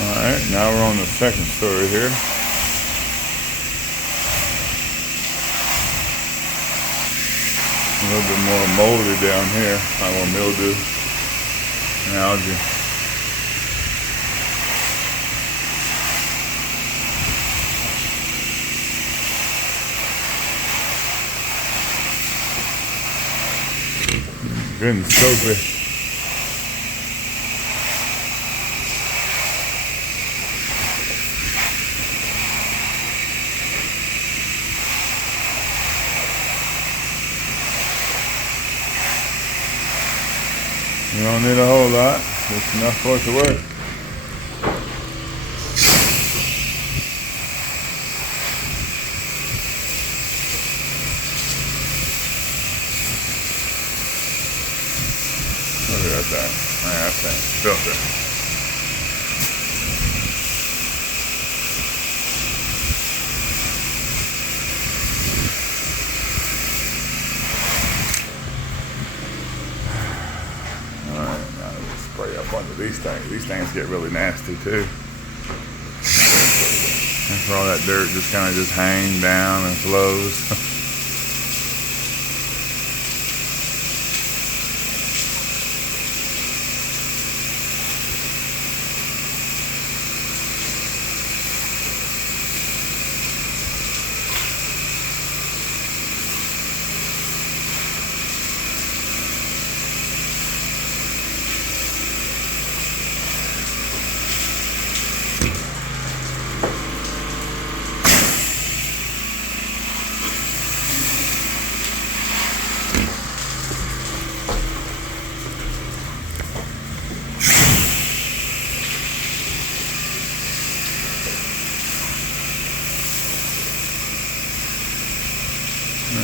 Alright, now we're on the second story here. A little bit more moldy down here, like more mildew and algae. Goodness, Sophie. You don't need a whole lot, just enough for it to work. Look at that. Man, that thing's filthy. Spray up under these things. These things get really nasty too. That's where all that dirt just kind of just hangs down and flows.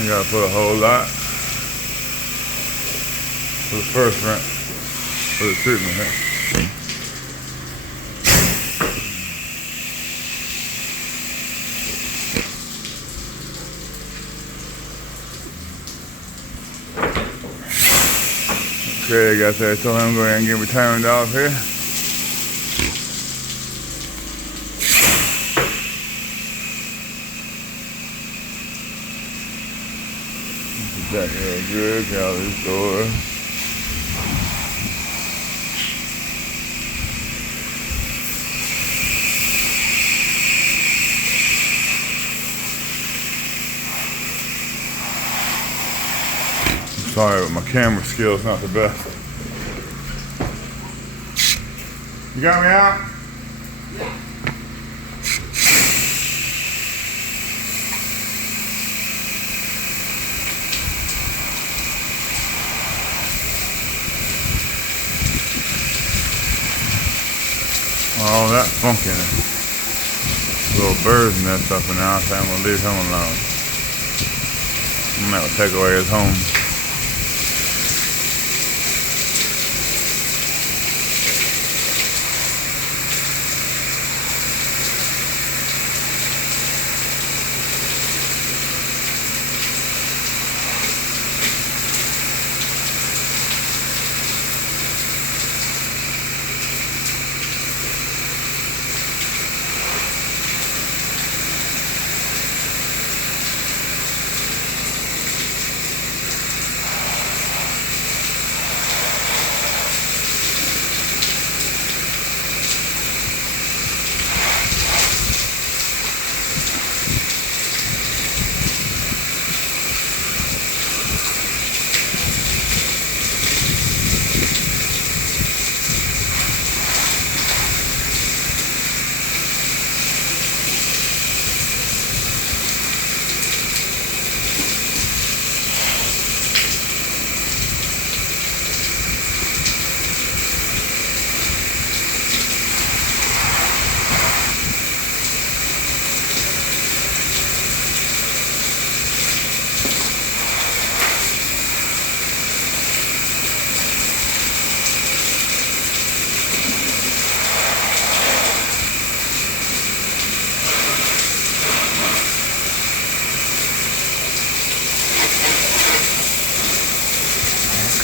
You gotta put a whole lot for the first rinse, for the treatment here. Okay, I got that. I told him to go ahead and get me turned off here. That real good, got all this door. I'm sorry, but my camera skill's not the best. You got me out? Yeah. All that funkiness. Little bird's nest up in there, so I'm gonna leave him alone. I'm gonna take away his home.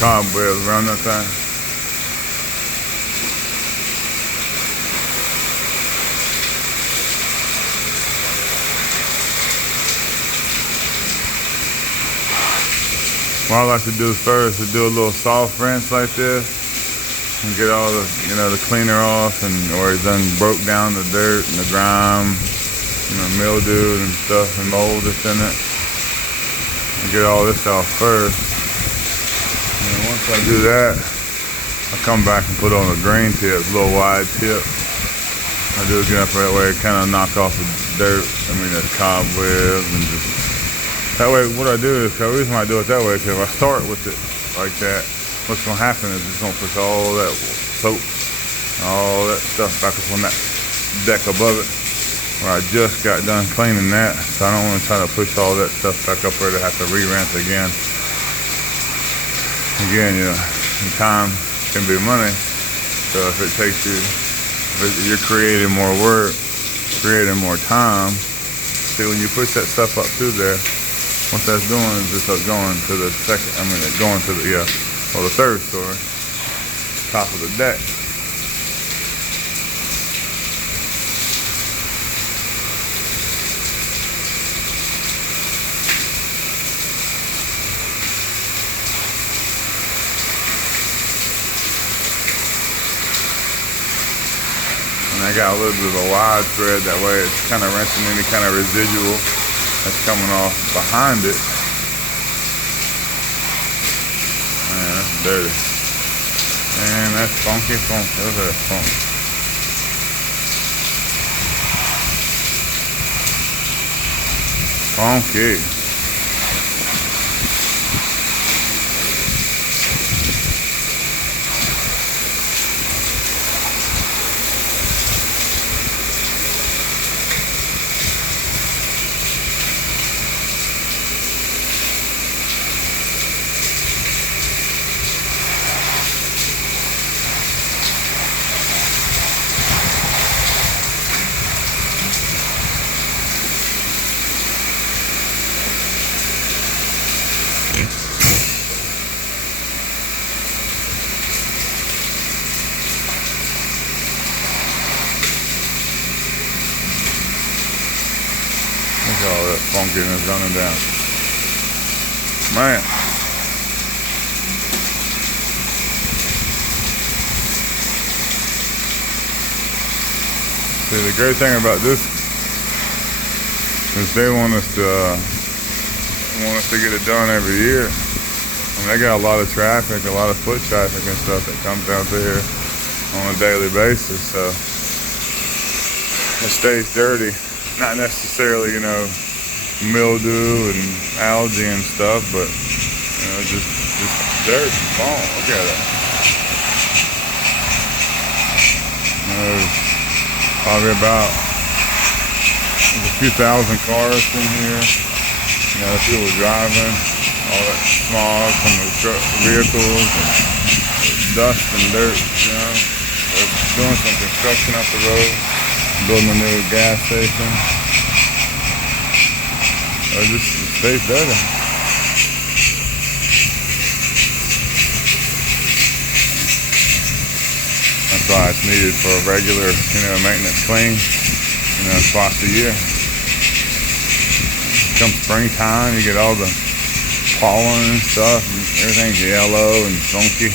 Cobwebs around that thing. what I like to do first is do a little soft rinse like this and get all the, the cleaner off, and or it done broke down the dirt and the grime, mildew and stuff and mold that's in it. And get all this off first. And then once I do that, I come back and put on a green tip, a little wide tip. I do it again for that way it kind of knock off the dirt, the cobwebs, and just that way. What I do is, the reason why I do it that way is if I start with it like that, what's gonna happen is it's gonna push all that soap, all that stuff back up on that deck above it, where I just got done cleaning that. So I don't want to try to push all that stuff back up where they have to re-rinse again. Again, time can be money. So if it takes you, you're creating more work, creating more time. See, when you push that stuff up through there, what that's doing is it's going to the second, going to the, the third story, top of the deck. I got a little bit of a wide thread, that way it's kind of rinsing any kind of residual that's coming off behind it. Man, that's dirty. Man, that's funky. Look at that funky. Funky. Look at all that funkiness running down. Man. See, the great thing about this is they want us to get it done every year. They got a lot of traffic, a lot of foot traffic and stuff that comes out there on a daily basis, so it stays dirty. Not necessarily, mildew and algae and stuff, but just dirt and foam. Look at that. There's probably about a few thousand cars in here. People driving, all that smog from the vehicles and dust and dirt. They're doing some construction up the road, building a new gas station. Or just stays dirty. That's why it's needed for a regular, maintenance clean, twice a year. Come springtime, you get all the pollen and stuff, and everything's yellow and funky.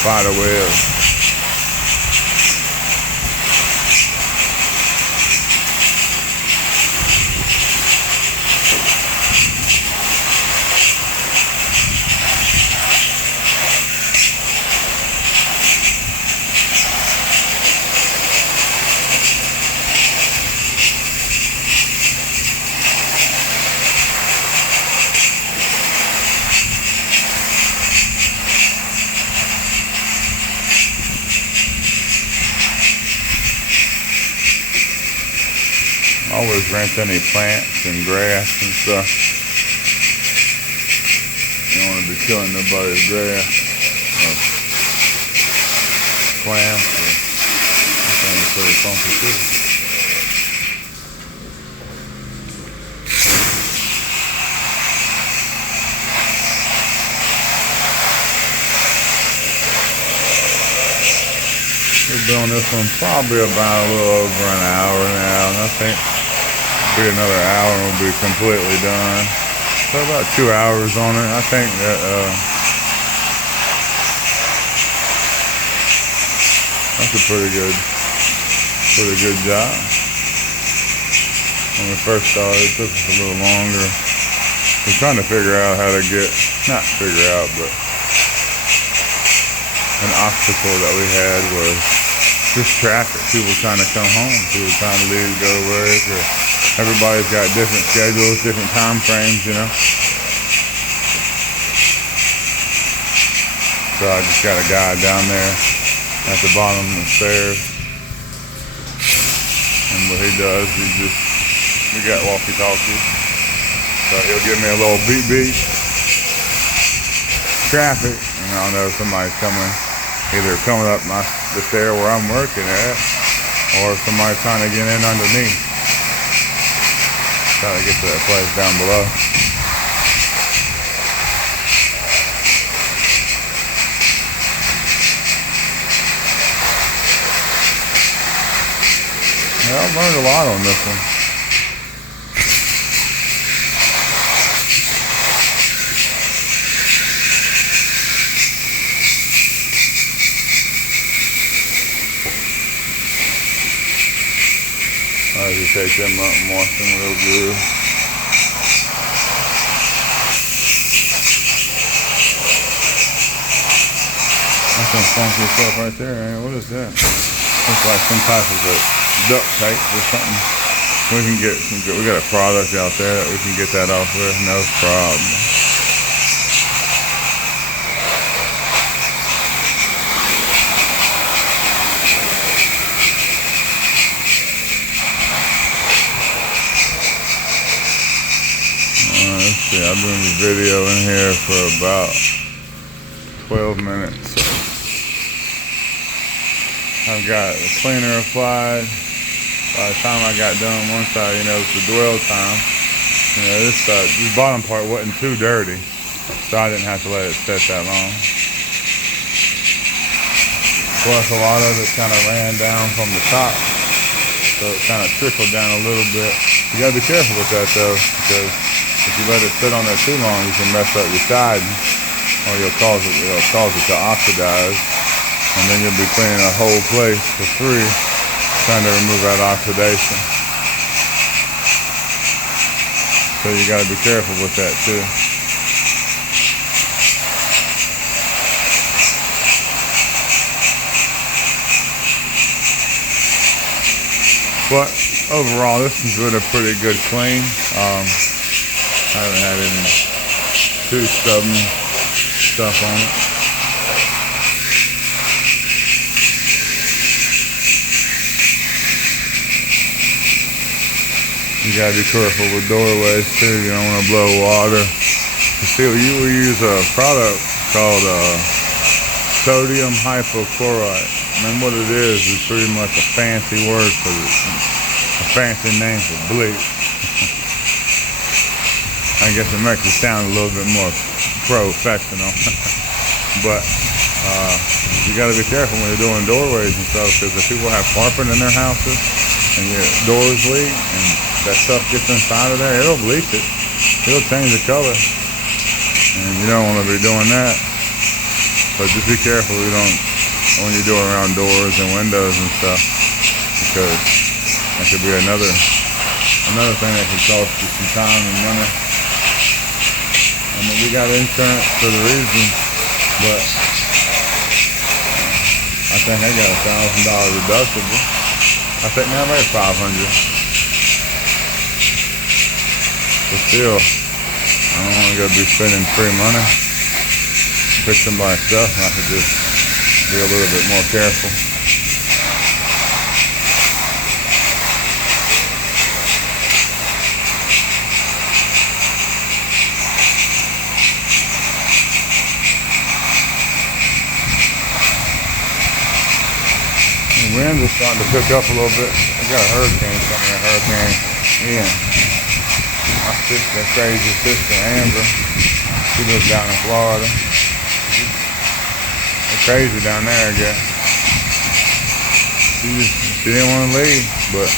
Spider webs. Always rinse any plants and grass and stuff. You don't want to be killing nobody's grass. clamps. This thing is pretty funky too. We've been on this one probably about a little over an hour now, and I think it'll be another hour and we'll be completely done. So about 2 hours on it. I think that that's a pretty good job. When we first started, it took us a little longer. We're trying to figure out how to not figure out, but an obstacle that we had was just traffic. People trying to come home, people trying to leave, go to work, or everybody's got different schedules, different time frames, you know. So I just got a guy down there at the bottom of the stairs, and what he does, we got walkie-talkies, so he'll give me a little beep, traffic, and I'll know somebody's either coming up the stair where I'm working at, or if somebody's trying to get in underneath, trying to get to that place down below. Yeah, I've learned a lot on this one. I just take them up and wash them real good. That's some funky stuff right there, man. What is that? Looks like some type of a duct tape or something. We got a product out there that we can get that off with, no problem. Let's see, I've been in the video in here for about 12 minutes. So I've got the cleaner applied. By the time I got done one side, it's the dwell time. This bottom part wasn't too dirty, so I didn't have to let it set that long. Plus a lot of it kind of ran down from the top, so it kind of trickled down a little bit. You gotta be careful with that though, because if you let it sit on there too long, you can mess up your siding, or you'll cause it to oxidize, and then you'll be cleaning a whole place for free, trying to remove that oxidation. So you got to be careful with that too. But overall, this has been a pretty good clean. I haven't had any too stubborn stuff on it. You gotta be careful with doorways too. You don't want to blow water. You will use a product called sodium hypochlorite. And what it is pretty much a fancy word for it. A fancy name for bleach. I guess it makes it sound a little bit more professional. But you got to be careful when you're doing doorways and stuff, because if people have carpet in their houses and your doors leak and that stuff gets inside of there, it'll bleach it. It'll change the color. And you don't want to be doing that. But just be careful when you're doing around doors and windows and stuff, because that could be another thing that could cost you some time and money. I mean, we got insurance for the reason, but I think I got $1,000 deductible. I think now I'm at $500. But still, I don't want to go be spending free money. Pick somebody's stuff, and I could just be a little bit more careful. Winds are starting to pick up a little bit. I got a hurricane coming, a hurricane Ian. My sister, crazy sister Amber, she lives down in Florida. It's crazy down there, I guess. She didn't want to leave, but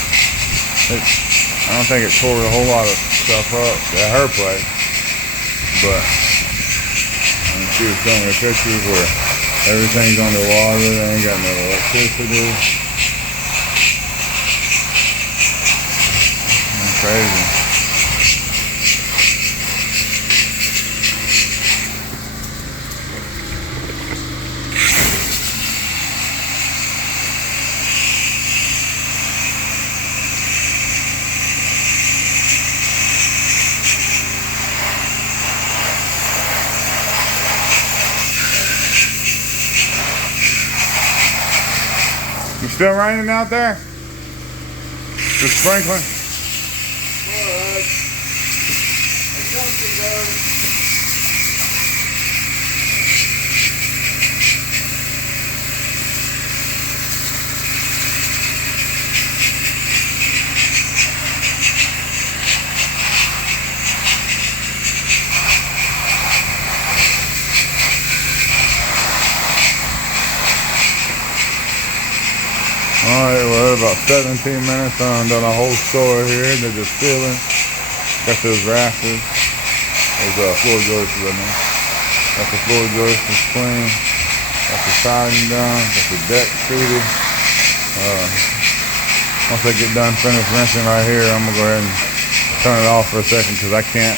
I don't think it tore a whole lot of stuff up at her place. But she was showing me pictures where everything's underwater, they ain't got no electricity. It's crazy. You still raining out there? Just sprinkling? Alright, well, about 17 minutes on, done a whole store here. They're just filling. Got those rafters. Those floor joists in there. Got the floor joists is clean. Got the siding done. Got the deck treated. Once I get done finished rinsing right here, I'm gonna go ahead and turn it off for a second because I can't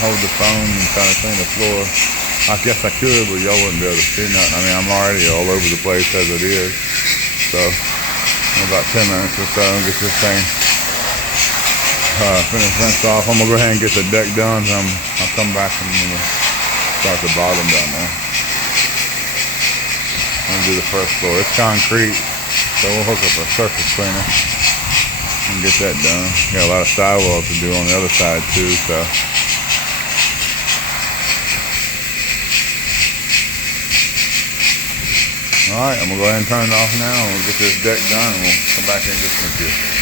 hold the phone and try to clean the floor. I guess I could, but y'all wouldn't be able to see nothing. I mean, I'm already all over the place as it is. So, in about 10 minutes or so, I'll get this thing finished rinsed off. I'm gonna go ahead and get the deck done. I'll come back and start the bottom down there. I'm gonna do the first floor. It's concrete, so we'll hook up a surface cleaner and get that done. Got a lot of sidewall to do on the other side too, so. Alright, I'm going to go ahead and turn it off now and we'll get this deck done and we'll come back and get some of you.